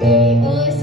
一不